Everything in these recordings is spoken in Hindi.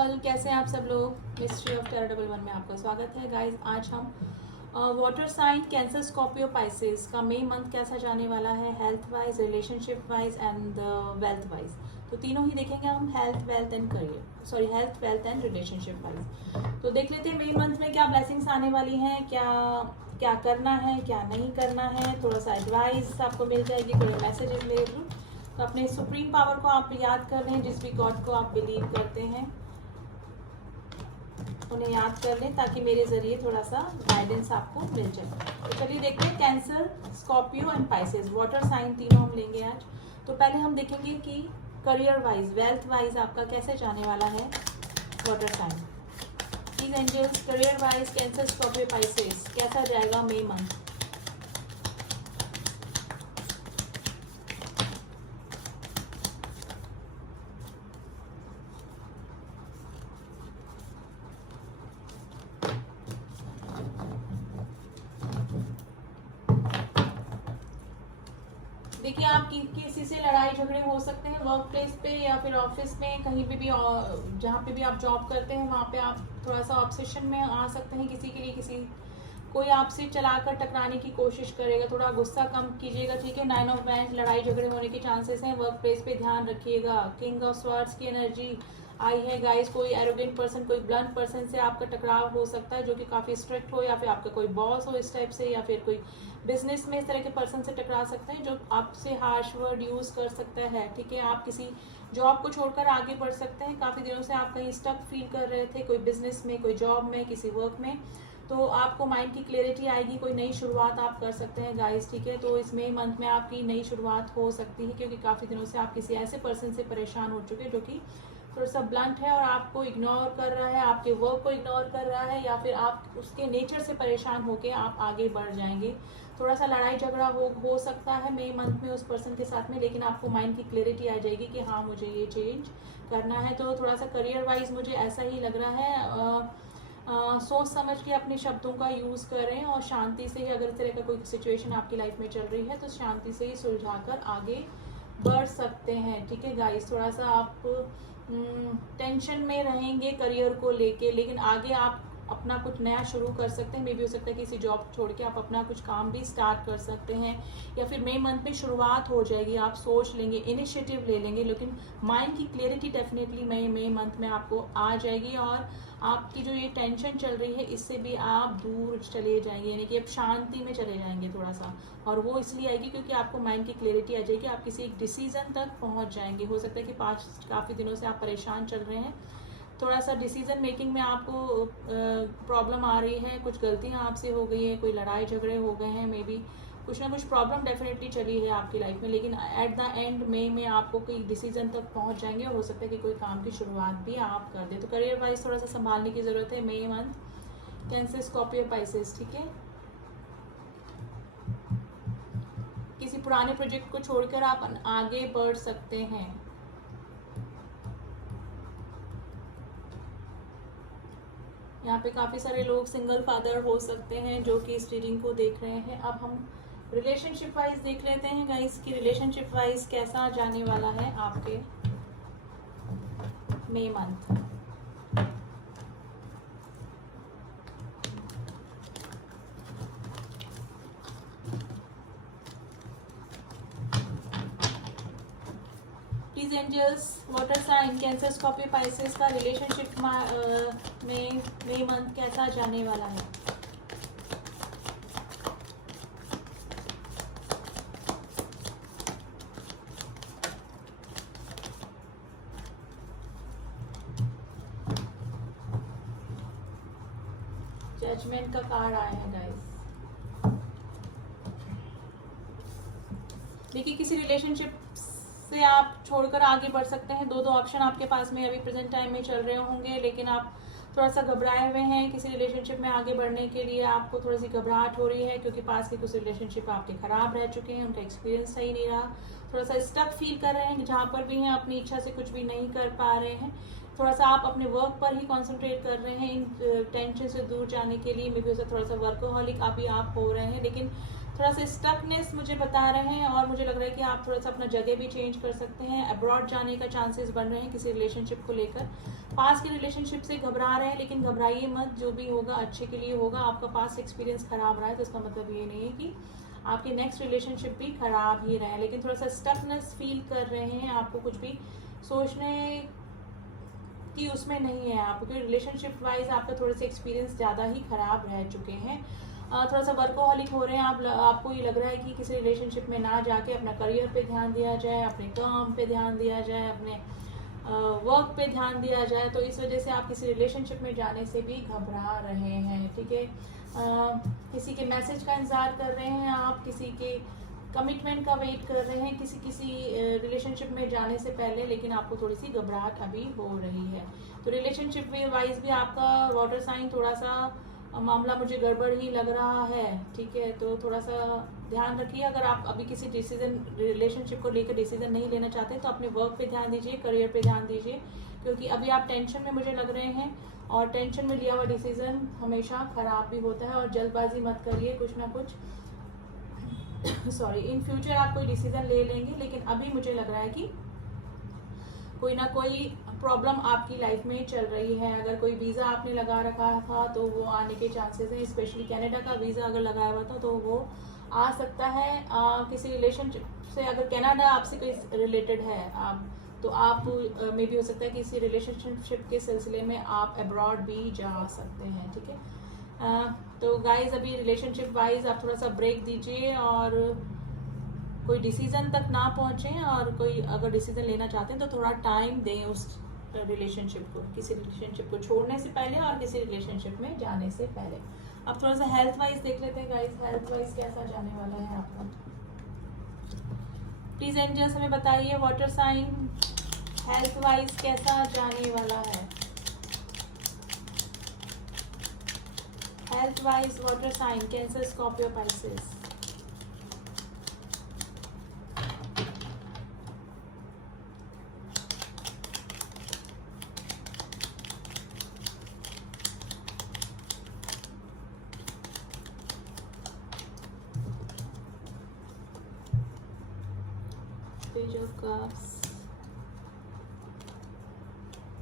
ऑल, कैसे हैं आप सब लोग। Mystery of terra double one में आपका स्वागत है गाइस। आज हम water sign cancer Scorpio Pisces का मई मंथ कैसा जाने वाला है, health wise, relationship wise and wealth wise. तो तीनों ही देखेंगे हम, health, wealth and career, sorry health, wealth and relationship wise. तो देख लेते हैं मई मंथ में क्या ब्लेसिंग्स आने वाली हैं, क्या करना है, क्या नहीं करना है। थोड़ा सा एडवाइस आपको मिल जाएगी, थोड़े मैसेजेस मेरे थ्रू। तो अपने सुप्रीम पावर को आप याद कर लें, जिस भी गॉड को आप बिलीव करते हैं उन्हें याद कर लें, ताकि मेरे जरिए थोड़ा सा गाइडेंस आपको मिल जाए। तो चलिए देखते हैं Cancer, Scorpio and Pisces, water sign तीनों हम लेंगे आज। तो पहले हम देखेंगे कि करियर वाइज, वेल्थ वाइज आपका कैसे जाने वाला है water sign. Please angels, career wise Cancer, Scorpio, Pisces कैसा जाएगा मई मंथ। देखिए, आप किसी से लड़ाई झगड़े हो सकते हैं वर्क प्लेस पे या फिर ऑफिस में, कहीं पे भी जहाँ पे भी आप जॉब करते हैं वहाँ पे आप थोड़ा सा ऑब्सेशन में आ सकते हैं किसी के लिए। कोई आपसे चलाकर टकराने की कोशिश करेगा, थोड़ा गुस्सा कम कीजिएगा, ठीक है। 9 ऑफ वैंड्स, लड़ाई झगड़े होने के चांसेस हैं। वर्क प्लेस पे ध्यान रखिएगा। किंग ऑफ स्वॉर्ड्स की एनर्जी आई है गाइस। कोई एरोगेंट पर्सन, कोई ब्लंट पर्सन से आपका टकराव हो सकता है, जो कि काफ़ी स्ट्रिक्ट हो, या फिर आपका कोई बॉस हो इस टाइप से, या फिर कोई बिजनेस में इस तरह के पर्सन से टकरा सकते हैं जो आपसे हार्श वर्ड यूज़ कर सकता है, ठीक है। आप किसी जॉब को छोड़कर आगे बढ़ सकते हैं। काफ़ी दिनों से आप कहीं स्टक फील कर रहे थे, कोई बिजनेस में, कोई जॉब में, किसी वर्क में, तो आपको माइंड की क्लैरिटी आएगी। कोई नई शुरुआत आप कर सकते हैं गाइस, ठीक है। तो इस मई मंथ में आपकी नई शुरुआत हो सकती है, क्योंकि काफ़ी दिनों से आप किसी ऐसे पर्सन से परेशान हो चुके हैं जो कि थोड़ा सा ब्लंट है और आपको इग्नोर कर रहा है, आपके वर्क को इग्नोर कर रहा है, या फिर आप उसके नेचर से परेशान होकर आप आगे बढ़ जाएंगे। थोड़ा सा लड़ाई झगड़ा हो सकता है मई मंथ में उस पर्सन के साथ में, लेकिन आपको माइंड की क्लैरिटी आ जाएगी कि हाँ, मुझे ये चेंज करना है। तो थोड़ा सा करियर वाइज मुझे ऐसा ही लग रहा है। सोच समझ के अपने शब्दों का यूज़ करें और शांति से ही, अगर इस तरह का कोई सिचुएशन आपकी लाइफ में चल रही है तो शांति से ही सुलझाकर आगे बढ़ सकते हैं, ठीक है गाइस। थोड़ा सा आप टेंशन में रहेंगे करियर को लेके, लेकिन आगे आप अपना कुछ नया शुरू कर सकते हैं। मे भी हो सकता है कि किसी जॉब छोड़ के आप अपना कुछ काम भी स्टार्ट कर सकते हैं, या फिर मई मंथ में शुरुआत हो जाएगी। आप सोच लेंगे, इनिशिएटिव ले लेंगे, लेकिन माइंड की क्लैरिटी डेफिनेटली मई मंथ में आपको आ जाएगी, और आपकी जो ये टेंशन चल रही है इससे भी आप दूर चले जाएंगे, यानी कि आप शांति में चले जाएंगे थोड़ा सा। और वो इसलिए आएगी क्योंकि आपको माइंड की क्लैरिटी आ जाएगी, आप किसी एक डिसीजन तक पहुंच जाएंगे। हो सकता है कि काफ़ी दिनों से आप परेशान चल रहे हैं, थोड़ा सा डिसीजन मेकिंग में आपको प्रॉब्लम आ रही है, कुछ गलतियां आपसे हो गई है, कोई लड़ाई झगड़े हो गए हैं, मे बी कुछ ना कुछ प्रॉब्लम डेफिनेटली चली है आपकी लाइफ में, लेकिन एट द एंड मई में आपको कोई डिसीजन तक पहुंच जाएंगे, और हो सकता है कि कोई काम की शुरुआत भी आप कर दें। तो करियर वाइज थोड़ा सा संभालने की ज़रूरत है मई मंथ, कैंसर, स्कॉर्पियो, पाइसेस, ठीक है। किसी पुराने प्रोजेक्ट को छोड़कर आप आगे बढ़ सकते हैं। यहाँ पे काफ़ी सारे लोग सिंगल फादर हो सकते हैं जो कि इस रीडिंग को देख रहे हैं। अब हम रिलेशनशिप वाइज देख लेते हैं गाइस कि रिलेशनशिप वाइज कैसा जाने वाला है आपके May month. Please angels, water sign, cancer, Scorpio, Pisces का रिलेशनशिप में मई मंथ कैसा जाने वाला है। जजमेंट का कार्ड आया है गाइस। देखिए, किसी रिलेशनशिप से आप छोड़कर आगे बढ़ सकते हैं। दो ऑप्शन आपके पास में अभी प्रेजेंट टाइम में चल रहे होंगे, लेकिन आप थोड़ा सा घबराए हुए हैं किसी रिलेशनशिप में आगे बढ़ने के लिए। आपको थोड़ी सी घबराहट हो रही है क्योंकि पास के कुछ रिलेशनशिप आपके खराब रह चुके हैं, उनका एक्सपीरियंस सही नहीं रहा। थोड़ा सा स्टक फील कर रहे हैं, जहाँ पर भी हैं अपनी इच्छा से कुछ भी नहीं कर पा रहे हैं। थोड़ा सा आप अपने वर्क पर ही कॉन्सेंट्रेट कर रहे हैं इन टेंशन से दूर जाने के लिए। मे बी थोड़ा सा वर्कोहॉलिक अभी आप हो रहे हैं, लेकिन थोड़ा सा स्टकनेस मुझे बता रहे हैं, और मुझे लग रहा है कि आप थोड़ा सा अपना जगह भी चेंज कर सकते हैं। अब्रॉड जाने का चांसेस बन रहे हैं किसी रिलेशनशिप को लेकर। पास के रिलेशनशिप से घबरा रहे हैं, लेकिन घबराइए मत, जो भी होगा अच्छे के लिए होगा। आपका पास एक्सपीरियंस खराब रहा है तो इसका मतलब ये नहीं है कि आपके नेक्स्ट रिलेशनशिप भी खराब ही रहे, लेकिन थोड़ा सा स्टकनेस फील कर रहे हैं। आपको कुछ भी सोचने कि उसमें नहीं है आप, क्योंकि रिलेशनशिप वाइज आपका थोड़े से एक्सपीरियंस ज़्यादा ही खराब रह चुके हैं। थोड़ा सा वर्कोहॉलिक हो रहे हैं आप। आपको ये लग रहा है कि किसी रिलेशनशिप में ना जाके अपना करियर पे ध्यान दिया जाए, अपने काम पे ध्यान दिया जाए, अपने वर्क पे ध्यान दिया जाए। तो इस वजह से आप किसी रिलेशनशिप में जाने से भी घबरा रहे हैं, ठीक है। किसी के मैसेज का इंतज़ार कर रहे हैं आप, किसी के कमिटमेंट का वेट कर रहे हैं किसी रिलेशनशिप में जाने से पहले, लेकिन आपको थोड़ी सी घबराहट अभी हो रही है। तो रिलेशनशिप वाइज भी आपका वाटर साइन थोड़ा सा मामला मुझे गड़बड़ ही लग रहा है, ठीक है। तो थोड़ा सा ध्यान रखिए। अगर आप अभी किसी डिसीजन रिलेशनशिप को लेकर डिसीजन नहीं लेना चाहते तो अपने वर्क पे ध्यान दीजिए, करियर पे ध्यान दीजिए, क्योंकि अभी आप टेंशन में मुझे लग रहे हैं, और टेंशन में लिया हुआ डिसीजन हमेशा खराब भी होता है। और जल्दबाजी मत करिए, कुछ ना कुछ सॉरी, इन फ्यूचर आप कोई डिसीजन ले लेंगे, लेकिन अभी मुझे लग रहा है कि कोई ना कोई प्रॉब्लम आपकी लाइफ में चल रही है। अगर कोई वीज़ा आपने लगा रखा था तो वो आने के चांसेस हैं। स्पेशली कनाडा का वीज़ा अगर लगाया हुआ था तो वो आ सकता है। किसी रिलेशनशिप से अगर कनाडा आपसे कोई रिलेटेड है आप, तो आप मे भी हो सकता है कि इसी रिलेशनशिप के सिलसिले में आप अब्रॉड भी जा सकते हैं, ठीक है। तो गाइज अभी रिलेशनशिप वाइज आप थोड़ा सा ब्रेक दीजिए और कोई डिसीजन तक ना पहुंचे, और कोई अगर डिसीजन लेना चाहते हैं तो थोड़ा टाइम दें उस रिलेशनशिप को, किसी रिलेशनशिप को छोड़ने से पहले और किसी रिलेशनशिप में जाने से पहले। अब थोड़ा सा हेल्थ वाइज देख लेते हैं गाइज, हेल्थ वाइज कैसा जाने वाला है आपका। प्लीज एंजल्स हमें बताइए वाटर साइन हेल्थ वाइज कैसा जाने वाला है। Health wise water sign cancer, Scorpio, Pisces. Page of Cups,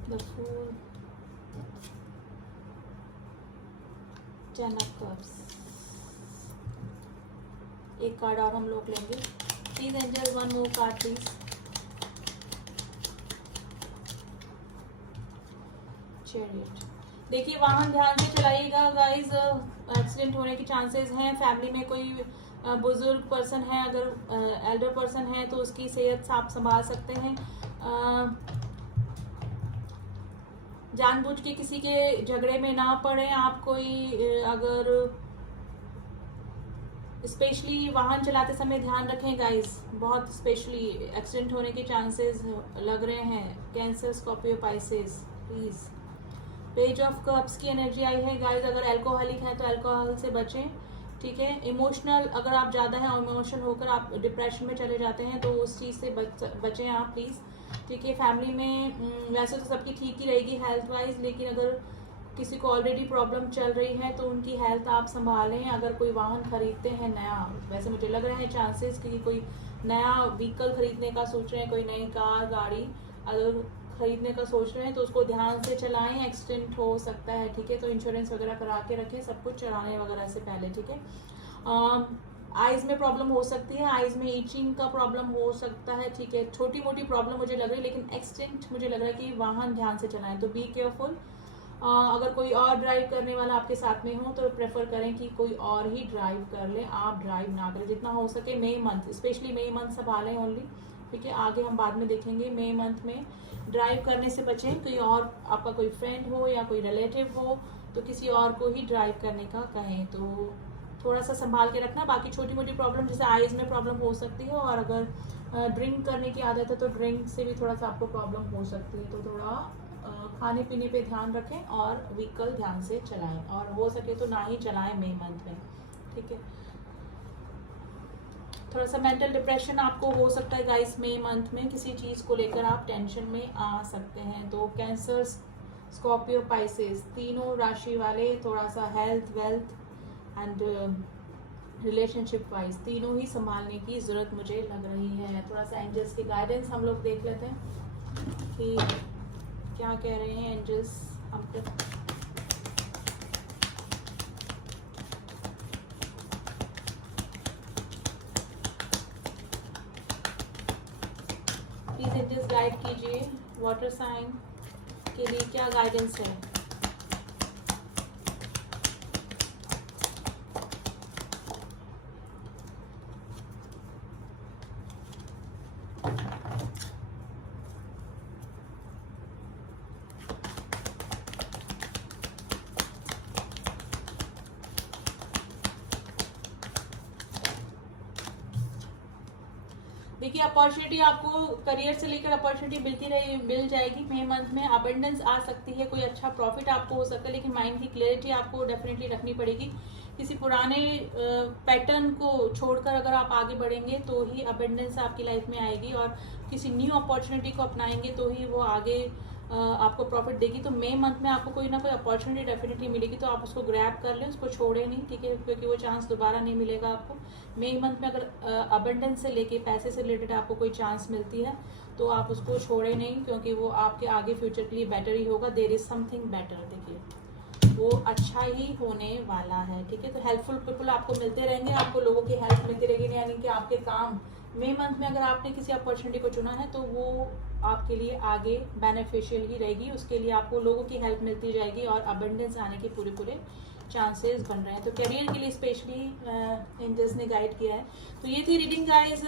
the Fool, Ten of Cups। एक कार्ड और हम लोग लेंगे। Please angel one more card please. Chariot. देखिए वाहन ध्यान से चलाइएगा गाइज, एक्सीडेंट होने के चांसेस हैं। फैमिली में कोई बुजुर्ग पर्सन है, अगर एल्डर पर्सन है तो उसकी सेहत आप संभाल सकते हैं। जानबूझ के किसी के झगड़े में ना पड़े आप। कोई अगर स्पेशली वाहन चलाते समय ध्यान रखें गाइस, बहुत स्पेशली एक्सीडेंट होने के चांसेस लग रहे हैं। Cancer, Scorpio, Pisces, please. Page of cups की एनर्जी आई है गाइस। अगर अल्कोहलिक है तो अल्कोहल से बचें, ठीक है। इमोशनल अगर आप ज़्यादा हैं और इमोशनल होकर आप डिप्रेशन में चले जाते हैं तो उस चीज़ से बचें आप प्लीज़, ठीक है। फैमिली में वैसे तो सबकी ठीक ही रहेगी हेल्थ वाइज, लेकिन अगर किसी को ऑलरेडी प्रॉब्लम चल रही है तो उनकी हेल्थ आप संभालें। अगर कोई वाहन खरीदते हैं नया, वैसे मुझे लग रहे हैं चांसेस कि कोई नया व्हीकल खरीदने का सोच रहे हैं, कोई नई कार गाड़ी अगर खरीदने का सोच रहे हैं तो उसको ध्यान से चलाएं, एक्सीडेंट हो सकता है, ठीक है। तो इंश्योरेंस वगैरह करा के रखें सब कुछ चलाने वगैरह से पहले, ठीक है। आइज में प्रॉब्लम हो सकती है, आइज में ईचिंग का प्रॉब्लम हो सकता है, ठीक है। छोटी मोटी प्रॉब्लम मुझे लग रही है, लेकिन एक्सीडेंट मुझे लग रहा है कि वाहन ध्यान से चलाएं, तो बी केयरफुल। अगर कोई और ड्राइव करने वाला आपके साथ में हो तो प्रेफर करें कि कोई और ही ड्राइव कर ले, आप ड्राइव ना करें। जितना हो सके मई मंथ, स्पेशली मई मंथ संभालें ओनली, ठीक है। आगे हम बाद में देखेंगे। मई मंथ में ड्राइव करने से बचें। कोई और आपका कोई फ्रेंड हो या कोई रिलेटिव हो तो किसी और को ही ड्राइव करने का कहें, तो थोड़ा सा संभाल के रखना। बाकी छोटी मोटी प्रॉब्लम जैसे आइज में प्रॉब्लम हो सकती है, और अगर ड्रिंक करने की आदत है तो ड्रिंक से भी थोड़ा सा आपको प्रॉब्लम हो सकती है। तो थोड़ा खाने पीने पे ध्यान रखें और व्हीकल ध्यान से चलाएं, और हो सके तो ना ही चलाएं मई मंथ में, ठीक है। थोड़ा सा मेंटल डिप्रेशन आपको हो सकता है गाइस मई मंथ में, किसी चीज़ को लेकर आप टेंशन में आ सकते हैं। तो कैंसर, स्कॉर्पियो, पाइसेस तीनों राशि वाले थोड़ा सा health, wealth and relationship wise तीनों ही संभालने की ज़रूरत मुझे लग रही है। थोड़ा सा एंजल्स की गाइडेंस हम लोग देख लेते हैं कि क्या कह रहे हैं एंजल्स हम तक। प्लीज एंजल्स गाइड कीजिए वाटर साइन के लिए क्या गाइडेंस है। देखिए अपॉर्चुनिटी आपको करियर से लेकर अपॉर्चुनिटी मिल जाएगी। मई मंथ में अबंडेंस आ सकती है, कोई अच्छा प्रॉफिट आपको हो सकता है, लेकिन माइंड की क्लैरिटी आपको डेफिनेटली रखनी पड़ेगी। किसी पुराने पैटर्न को छोड़कर अगर आप आगे बढ़ेंगे तो ही अबंडेंस आपकी लाइफ में आएगी, और किसी न्यू अपॉर्चुनिटी को अपनाएंगे तो ही वो आगे आपको प्रॉफिट देगी। तो मई मंथ में आपको कोई ना कोई अपॉर्चुनिटी डेफिनेटली मिलेगी, तो आप उसको ग्रैब कर लें, उसको छोड़े नहीं, ठीक है, क्योंकि वो चांस दोबारा नहीं मिलेगा आपको। मई मंथ में अगर अबंडेंस से लेके पैसे से रिलेटेड आपको कोई चांस मिलती है तो आप उसको छोड़े नहीं, क्योंकि वो आपके आगे फ्यूचर के लिए बेटर ही होगा। देयर इज समथिंग बेटर, देखिए वो अच्छा ही होने वाला है, ठीक है। तो हेल्पफुल पीपल आपको मिलते रहेंगे, आपको लोगों की हेल्प मिलती रहेगी, यानी कि आपके काम मई मंथ में अगर आपने किसी अपॉर्चुनिटी को चुना है तो वो आपके लिए आगे बेनिफिशियल ही रहेगी। उसके लिए आपको लोगों की हेल्प मिलती जाएगी और अबंडेंस आने के पूरे चांसेस बन रहे हैं। तो करियर के लिए स्पेशली एंजल्स ने गाइड किया है। तो ये थी रीडिंग गाइस।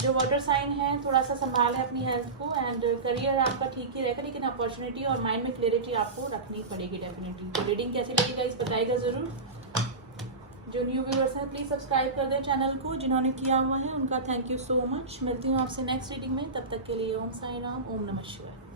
जो वाटर साइन है थोड़ा सा संभालें अपनी हेल्थ को, एंड करियर आपका ठीक ही रहेगा, लेकिन अपॉर्चुनिटी और माइंड में क्लियरिटी आपको रखनी पड़ेगी डेफिनेटली। तो रीडिंग कैसी लगी गाइस बताइएगा ज़रूर। जो न्यू व्यूअर्स हैं प्लीज़ सब्सक्राइब कर दें चैनल को, जिन्होंने किया हुआ है उनका थैंक यू सो मच। मिलती हूँ आपसे नेक्स्ट रीडिंग में, तब तक के लिए ओम साई राम, ओम नमः शिवाय।